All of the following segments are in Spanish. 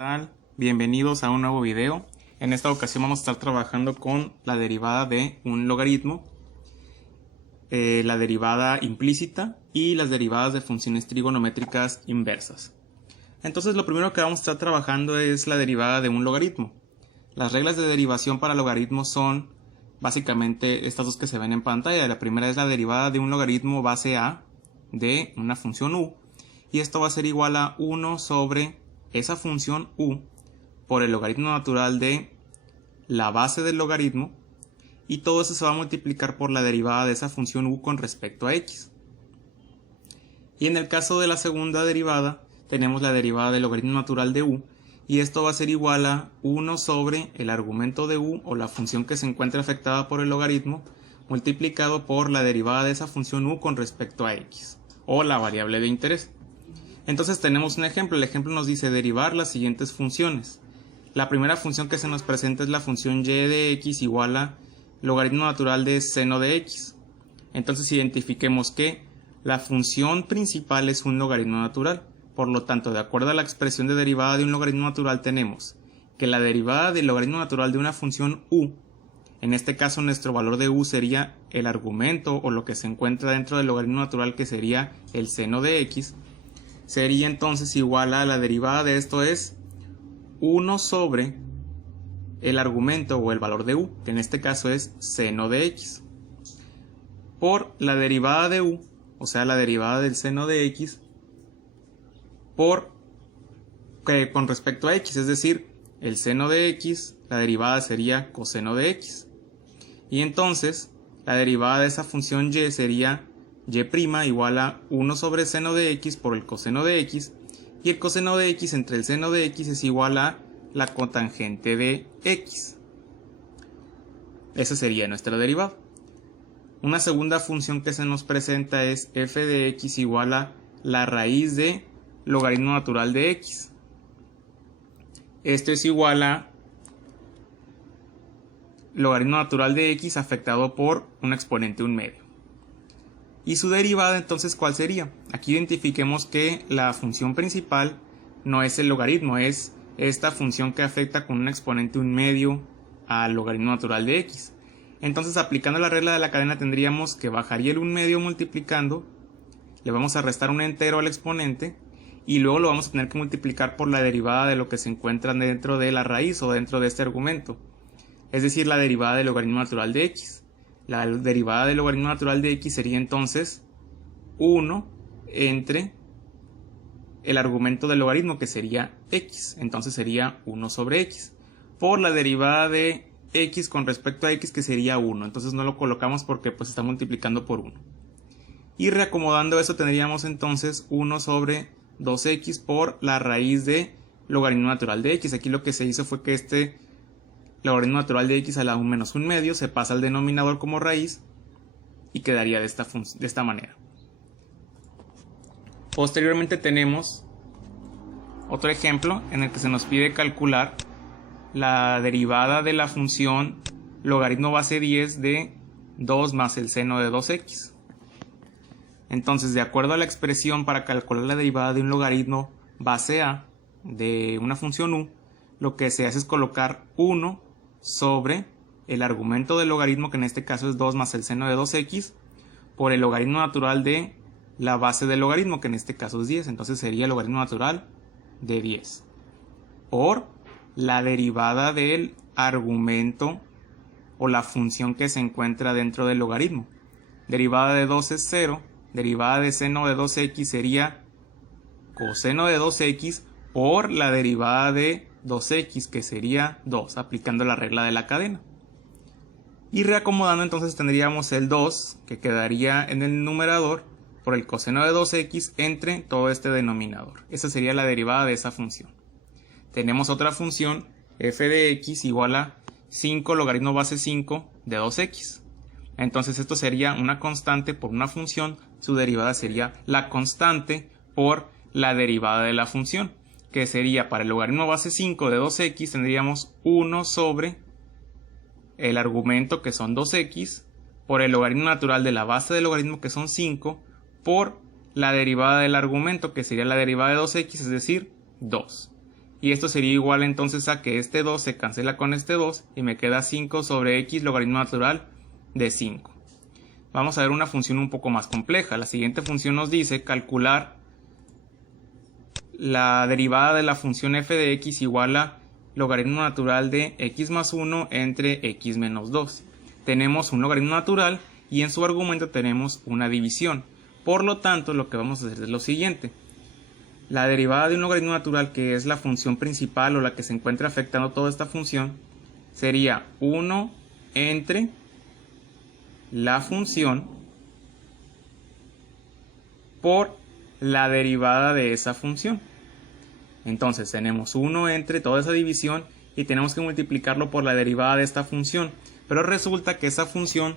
Tal? Bienvenidos a un nuevo video. En esta ocasión vamos a estar trabajando con la derivada de un logaritmo, la derivada implícita y las derivadas de funciones trigonométricas inversas. Entonces lo primero que vamos a estar trabajando es la derivada de un logaritmo. Las reglas de derivación para logaritmos son básicamente estas dos que se ven en pantalla. La primera es la derivada de un logaritmo base a de una función u, y esto va a ser igual a 1 sobre esa función u por el logaritmo natural de la base del logaritmo, y todo eso se va a multiplicar por la derivada de esa función u con respecto a x. Y en el caso de la segunda derivada tenemos la derivada del logaritmo natural de u, y esto va a ser igual a 1 sobre el argumento de u, o la función que se encuentra afectada por el logaritmo, multiplicado por la derivada de esa función u con respecto a x, o la variable de interés. Entonces tenemos un ejemplo. El ejemplo nos dice derivar las siguientes funciones. La primera función que se nos presenta es la función y de x igual a logaritmo natural de seno de x. Entonces identifiquemos que la función principal es un logaritmo natural. Por lo tanto, de acuerdo a la expresión de derivada de un logaritmo natural, tenemos que la derivada del logaritmo natural de una función u, en este caso nuestro valor de u sería el argumento o lo que se encuentra dentro del logaritmo natural, que sería el seno de x, sería entonces igual a la derivada de esto es 1 sobre el argumento o el valor de u, que en este caso es seno de x, por la derivada de u, o sea la derivada del seno de x, con respecto a x, es decir, el seno de x, la derivada sería coseno de x. Y entonces la derivada de esa función y sería y' igual a 1 sobre seno de x por el coseno de x, y el coseno de x entre el seno de x es igual a la cotangente de x. Esa sería nuestra derivada. Una segunda función que se nos presenta es f de x igual a la raíz de logaritmo natural de x. Esto es igual a logaritmo natural de x afectado por un exponente 1/2. Y su derivada entonces, ¿cuál sería? Aquí identifiquemos que la función principal no es el logaritmo, es esta función que afecta con un exponente 1/2 al logaritmo natural de x. Entonces, aplicando la regla de la cadena, tendríamos que bajaría el 1/2 multiplicando, le vamos a restar un entero al exponente, y luego lo vamos a tener que multiplicar por la derivada de lo que se encuentra dentro de la raíz o dentro de este argumento, es decir, la derivada del logaritmo natural de x. La derivada del logaritmo natural de x sería entonces 1 entre el argumento del logaritmo, que sería x. Entonces sería 1 sobre x. Por la derivada de x con respecto a x, que sería 1. Entonces no lo colocamos porque pues está multiplicando por 1. Y reacomodando eso tendríamos entonces 1 sobre 2x por la raíz de logaritmo natural de x. Aquí lo que se hizo fue que este logaritmo natural de x a la 1 menos 1/2 se pasa al denominador como raíz y quedaría de esta manera. Posteriormente tenemos otro ejemplo en el que se nos pide calcular la derivada de la función logaritmo base 10 de 2 más el seno de 2x. Entonces, de acuerdo a la expresión para calcular la derivada de un logaritmo base a de una función u, lo que se hace es colocar 1 sobre el argumento del logaritmo, que en este caso es 2 más el seno de 2x, por el logaritmo natural de la base del logaritmo, que en este caso es 10. Entonces sería el logaritmo natural de 10 por la derivada del argumento o la función que se encuentra dentro del logaritmo. Derivada de 2 es 0, derivada de seno de 2x sería coseno de 2x por la derivada de 2x, que sería 2, aplicando la regla de la cadena. Y reacomodando entonces tendríamos el 2, que quedaría en el numerador, por el coseno de 2x entre todo este denominador. Esa sería la derivada de esa función. Tenemos otra función, f de x igual a 5 logaritmo base 5 de 2x. Entonces esto sería una constante por una función, su derivada sería la constante por la derivada de la función, que sería para el logaritmo base 5 de 2x tendríamos 1 sobre el argumento, que son 2x, por el logaritmo natural de la base del logaritmo, que son 5, por la derivada del argumento, que sería la derivada de 2x, es decir, 2. y esto sería igual entonces a que este 2 se cancela con este 2 y me queda 5 sobre x logaritmo natural de 5. Vamos a ver una función un poco más compleja. La siguiente función nos dice calcular la derivada de la función f de x igual a logaritmo natural de x más 1 entre x menos 2. Tenemos un logaritmo natural y en su argumento tenemos una división. Por lo tanto, lo que vamos a hacer es lo siguiente. La derivada de un logaritmo natural, que es la función principal o la que se encuentra afectando toda esta función, sería 1 entre la función por la derivada de esa función. Entonces tenemos 1 entre toda esa división y tenemos que multiplicarlo por la derivada de esta función. Pero resulta que esa función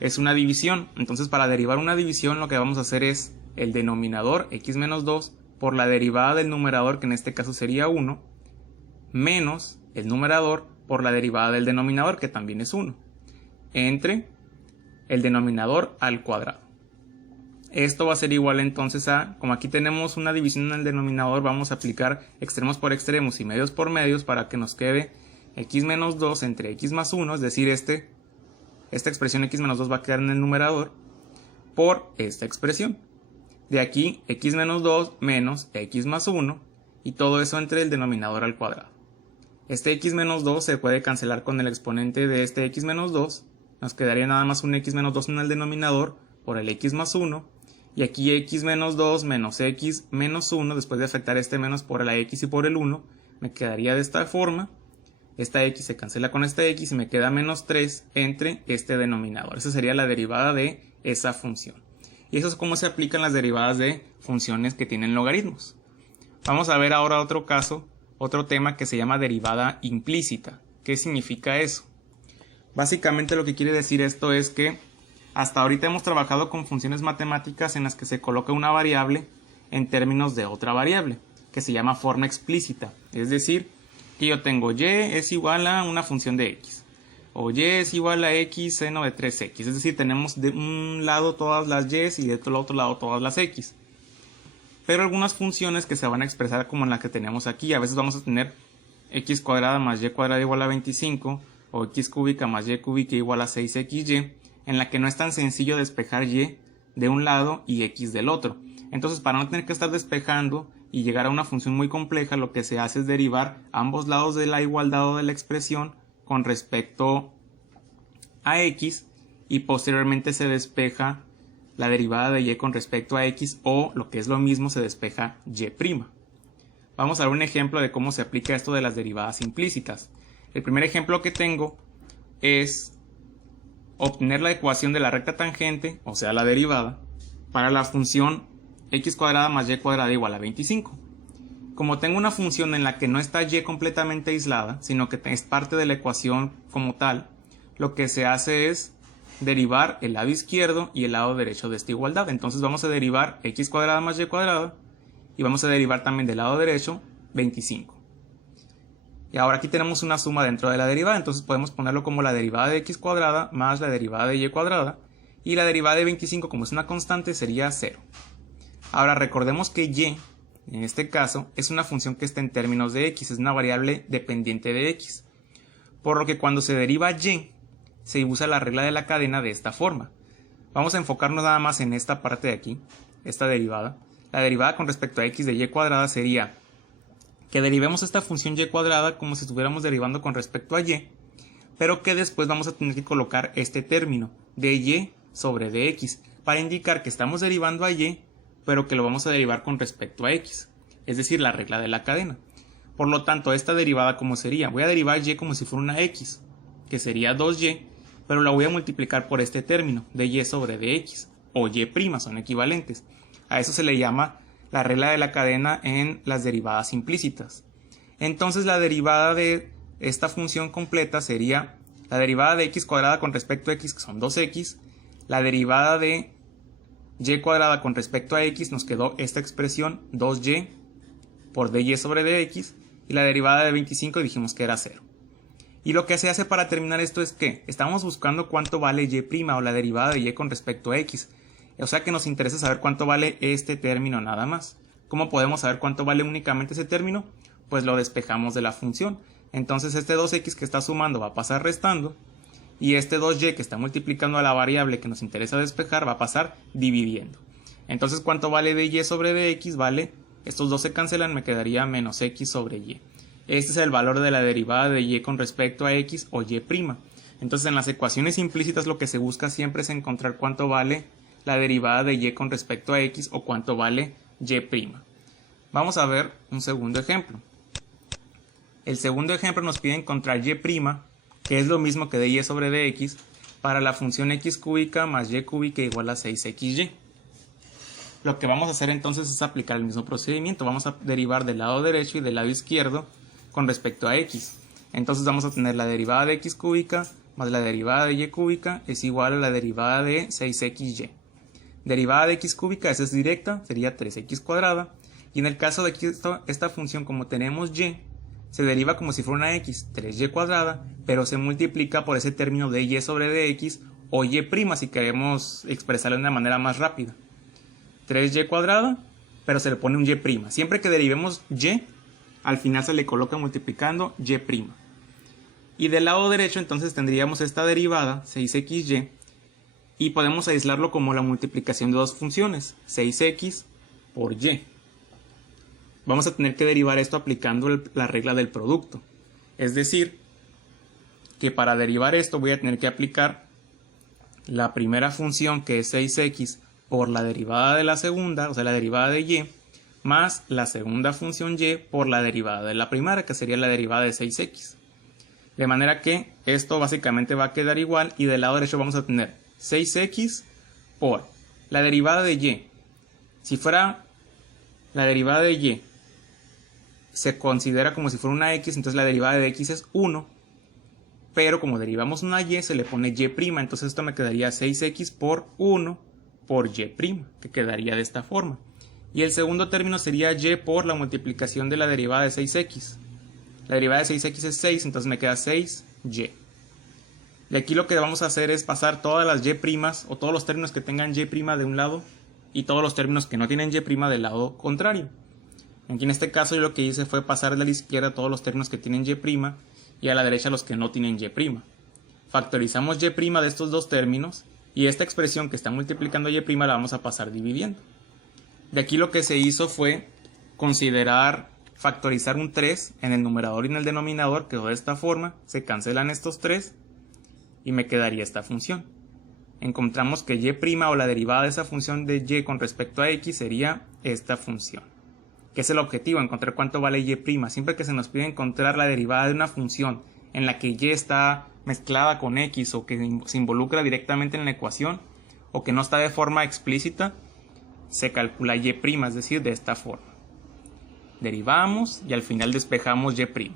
es una división. Entonces para derivar una división lo que vamos a hacer es el denominador x menos 2 por la derivada del numerador, que en este caso sería 1, menos el numerador por la derivada del denominador, que también es 1, entre el denominador al cuadrado. Esto va a ser igual entonces a, como aquí tenemos una división en el denominador, vamos a aplicar extremos por extremos y medios por medios para que nos quede x menos 2 entre x más 1, es decir, esta expresión x menos 2 va a quedar en el numerador por esta expresión. De aquí x menos 2 menos x más 1 y todo eso entre el denominador al cuadrado. Este x menos 2 se puede cancelar con el exponente de este x menos 2. Nos quedaría nada más un x menos 2 en el denominador por el x más 1. Y aquí x menos 2 menos x menos 1, después de afectar este menos por la x y por el 1, me quedaría de esta forma. Esta x se cancela con esta x y me queda menos 3 entre este denominador. Esa sería la derivada de esa función. Y eso es cómo se aplican las derivadas de funciones que tienen logaritmos. Vamos a ver ahora otro caso, otro tema que se llama derivada implícita. ¿Qué significa eso? Básicamente lo que quiere decir esto es que hasta ahorita hemos trabajado con funciones matemáticas en las que se coloca una variable en términos de otra variable, que se llama forma explícita. Es decir, que yo tengo y es igual a una función de x, o y es igual a x seno de 3x. Es decir, tenemos de un lado todas las y y de otro lado todas las x. Pero algunas funciones que se van a expresar como en la que tenemos aquí, a veces vamos a tener x cuadrada más y cuadrada igual a 25, o x cúbica más y cúbica igual a 6xy, en la que no es tan sencillo despejar y de un lado y x del otro. Entonces, para no tener que estar despejando y llegar a una función muy compleja, lo que se hace es derivar ambos lados de la igualdad o de la expresión con respecto a x y posteriormente se despeja la derivada de y con respecto a x, o lo que es lo mismo, se despeja y'. Vamos a ver un ejemplo de cómo se aplica esto de las derivadas implícitas. El primer ejemplo que tengo es obtener la ecuación de la recta tangente, o sea la derivada, para la función x cuadrada más y cuadrada igual a 25. Como tengo una función en la que no está y completamente aislada, sino que es parte de la ecuación como tal, lo que se hace es derivar el lado izquierdo y el lado derecho de esta igualdad. Entonces vamos a derivar x cuadrada más y cuadrada y vamos a derivar también del lado derecho 25. Y ahora aquí tenemos una suma dentro de la derivada, entonces podemos ponerlo como la derivada de x cuadrada más la derivada de y cuadrada, y la derivada de 25, como es una constante, sería 0. Ahora recordemos que y, en este caso, es una función que está en términos de x, es una variable dependiente de x. Por lo que cuando se deriva y, se usa la regla de la cadena de esta forma. Vamos a enfocarnos nada más en esta parte de aquí, esta derivada. La derivada con respecto a x de y cuadrada sería que derivemos esta función y cuadrada como si estuviéramos derivando con respecto a y, pero que después vamos a tener que colocar este término de y sobre dx para indicar que estamos derivando a y, pero que lo vamos a derivar con respecto a x, es decir, la regla de la cadena. Por lo tanto, esta derivada, ¿cómo sería? Voy a derivar y como si fuera una x, que sería 2y, pero la voy a multiplicar por este término de y sobre dx, o y', son equivalentes. A eso se le llama la regla de la cadena en las derivadas implícitas. Entonces la derivada de esta función completa sería la derivada de x cuadrada con respecto a x, que son 2x, la derivada de y cuadrada con respecto a x, nos quedó esta expresión 2y por dy sobre dx, y la derivada de 25 dijimos que era 0. Y lo que se hace para terminar esto es que estamos buscando cuánto vale y' o la derivada de y con respecto a x. O sea que nos interesa saber cuánto vale este término nada más. ¿Cómo podemos saber cuánto vale únicamente ese término? pues lo despejamos de la función. Entonces este 2x que está sumando va a pasar restando y este 2y que está multiplicando a la variable que nos interesa despejar va a pasar dividiendo. Entonces, ¿cuánto vale de y sobre dx? Vale, estos dos se cancelan, me quedaría menos x sobre y. Este es el valor de la derivada de y con respecto a x o y'. Entonces, en las ecuaciones implícitas lo que se busca siempre es encontrar cuánto vale la derivada de y con respecto a x o cuánto vale y'. Vamos a ver un segundo ejemplo. El segundo ejemplo nos pide encontrar y', que es lo mismo que de y sobre dx, para la función x cúbica más y cúbica igual a 6xy. Lo que vamos a hacer entonces es aplicar el mismo procedimiento. Vamos a derivar del lado derecho y del lado izquierdo con respecto a x. Entonces vamos a tener la derivada de x cúbica más la derivada de y cúbica es igual a la derivada de 6xy. Derivada de x cúbica, esa es directa, sería 3x cuadrada. Y en el caso de aquí, esta función, como tenemos y, se deriva como si fuera una x, 3y cuadrada, pero se multiplica por ese término de y sobre dx o y' si queremos expresarlo de una manera más rápida. 3y cuadrada, pero se le pone un y'. Siempre que derivemos y, al final se le coloca multiplicando y'. Y del lado derecho entonces tendríamos esta derivada, 6xy, y podemos aislarlo como la multiplicación de dos funciones, 6x por y. Vamos a tener que derivar esto aplicando la regla del producto. Es decir, que para derivar esto voy a tener que aplicar la primera función, que es 6x, por la derivada de la segunda, o sea la derivada de y, más la segunda función y por la derivada de la primera, que sería la derivada de 6x. De manera que esto básicamente va a quedar igual y del lado derecho vamos a tener 6x por la derivada de y. Si fuera la derivada de y se considera como si fuera una x, entonces la derivada de x es 1, pero como derivamos una y se le pone y', entonces esto me quedaría 6x por 1 por y', que quedaría de esta forma. Y el segundo término sería y por la multiplicación de la derivada de 6x. La derivada de 6x es 6, entonces me queda 6y. De aquí lo que vamos a hacer es pasar todas las y' o todos los términos que tengan y' de un lado y todos los términos que no tienen y' del lado contrario. Aquí en este caso yo lo que hice fue pasar de la izquierda todos los términos que tienen y' y a la derecha los que no tienen y'. Factorizamos y' de estos dos términos y esta expresión que está multiplicando y' la vamos a pasar dividiendo. De aquí lo que se hizo fue considerar factorizar un 3 en el numerador y en el denominador, quedó de esta forma, se cancelan estos 3 y me quedaría esta función. Encontramos que y' o la derivada de esa función de y con respecto a x sería esta función. ¿Qué es el objetivo? Encontrar cuánto vale y'. Siempre que se nos pide encontrar la derivada de una función en la que y está mezclada con x o que se involucra directamente en la ecuación o que no está de forma explícita, se calcula y', es decir, de esta forma. Derivamos y al final despejamos y'.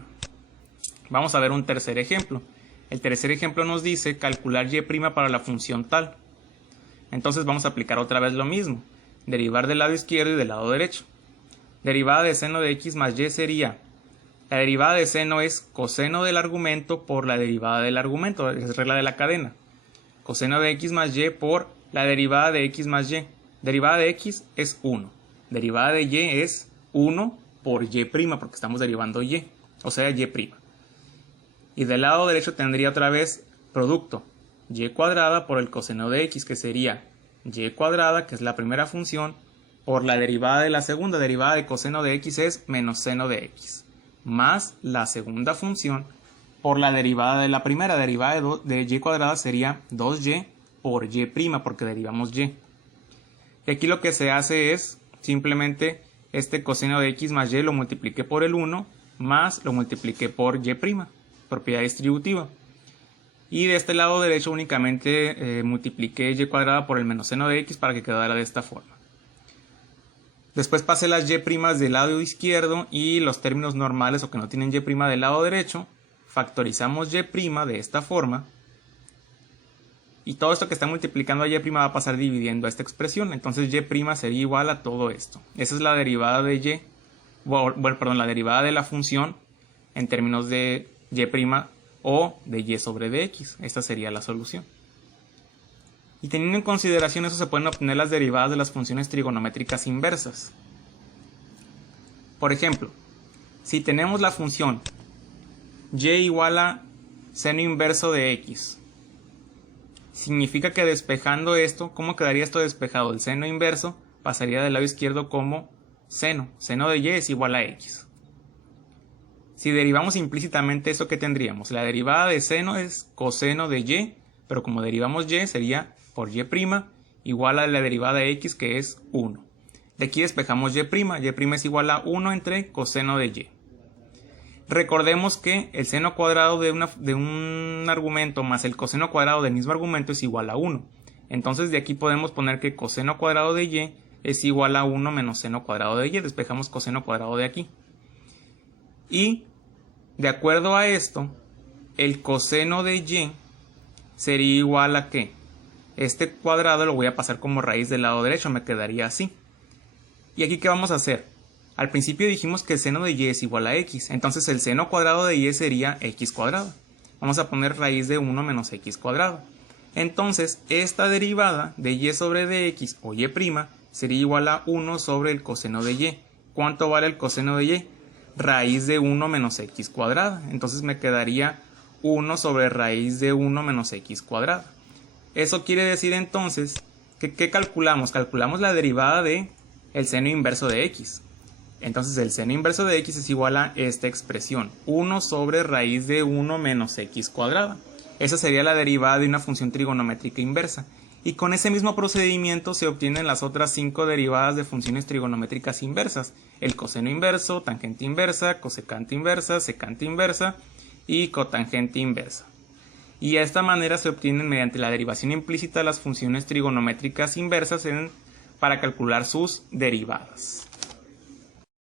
Vamos a ver un tercer ejemplo. El tercer ejemplo nos dice calcular y' para la función tal. Entonces vamos a aplicar otra vez lo mismo. Derivar del lado izquierdo y del lado derecho. Derivada de seno de x más y sería, la derivada de seno es coseno del argumento por la derivada del argumento, es regla de la cadena. Coseno de x más y por la derivada de x más y. Derivada de x es 1. Derivada de y es 1 por y', porque estamos derivando y, o sea y'. Y del lado derecho tendría otra vez producto y cuadrada por el coseno de x, que sería y cuadrada, que es la primera función, por la derivada de la segunda. Derivada de coseno de x es menos seno de x, más la segunda función por la derivada de la primera. Derivada de y cuadrada sería 2y por y', porque derivamos y. Y aquí lo que se hace es simplemente este coseno de x más y lo multipliqué por el 1 más lo multipliqué por y', propiedad distributiva. Y de este lado derecho únicamente multipliqué y cuadrada por el menos seno de x para que quedara de esta forma. Después pasé las y' del lado izquierdo y los términos normales o que no tienen y' del lado derecho. Factorizamos y' de esta forma. Y todo esto que está multiplicando a y' va a pasar dividiendo esta expresión. Entonces y' sería igual a todo esto. Esa es la derivada de y. La derivada de la función en términos de y' o de y sobre dx. Esta sería la solución. Y teniendo en consideración eso, se pueden obtener las derivadas de las funciones trigonométricas inversas. Por ejemplo, Si tenemos la función y igual a seno inverso de x, significa que despejando esto, ¿cómo quedaría esto despejado? El seno inverso pasaría del lado izquierdo como seno de y es igual a x. Si derivamos implícitamente esto, ¿qué tendríamos? La derivada de seno es coseno de y, pero como derivamos y sería por y' igual a la derivada de x, que es 1. De aquí despejamos y' es igual a 1 entre coseno de y. Recordemos que el seno cuadrado de un argumento más el coseno cuadrado del mismo argumento es igual a 1. Entonces de aquí podemos poner que coseno cuadrado de y es igual a 1 menos seno cuadrado de y. Despejamos coseno cuadrado de aquí. Y de acuerdo a esto, el coseno de y sería igual a ¿qué? Este cuadrado lo voy a pasar como raíz del lado derecho, me quedaría así. ¿Y aquí qué vamos a hacer? Al principio dijimos que el seno de y es igual a x, entonces el seno cuadrado de y sería x cuadrado. Vamos a poner raíz de 1 menos x cuadrado. Entonces, esta derivada de y sobre dx o y' sería igual a 1 sobre el coseno de y. ¿Cuánto vale el coseno de y? Raíz de 1 menos x cuadrada. Entonces me quedaría 1 sobre raíz de 1 menos x cuadrada. Eso quiere decir entonces que ¿qué calculamos? Calculamos la derivada de el seno inverso de x. Entonces el seno inverso de x es igual a esta expresión, 1 sobre raíz de 1 menos x cuadrada. Esa sería la derivada de una función trigonométrica inversa. Y con ese mismo procedimiento se obtienen las otras 5 derivadas de funciones trigonométricas inversas. El coseno inverso, tangente inversa, cosecante inversa, secante inversa y cotangente inversa. Y de esta manera se obtienen mediante la derivación implícita las funciones trigonométricas inversas para calcular sus derivadas.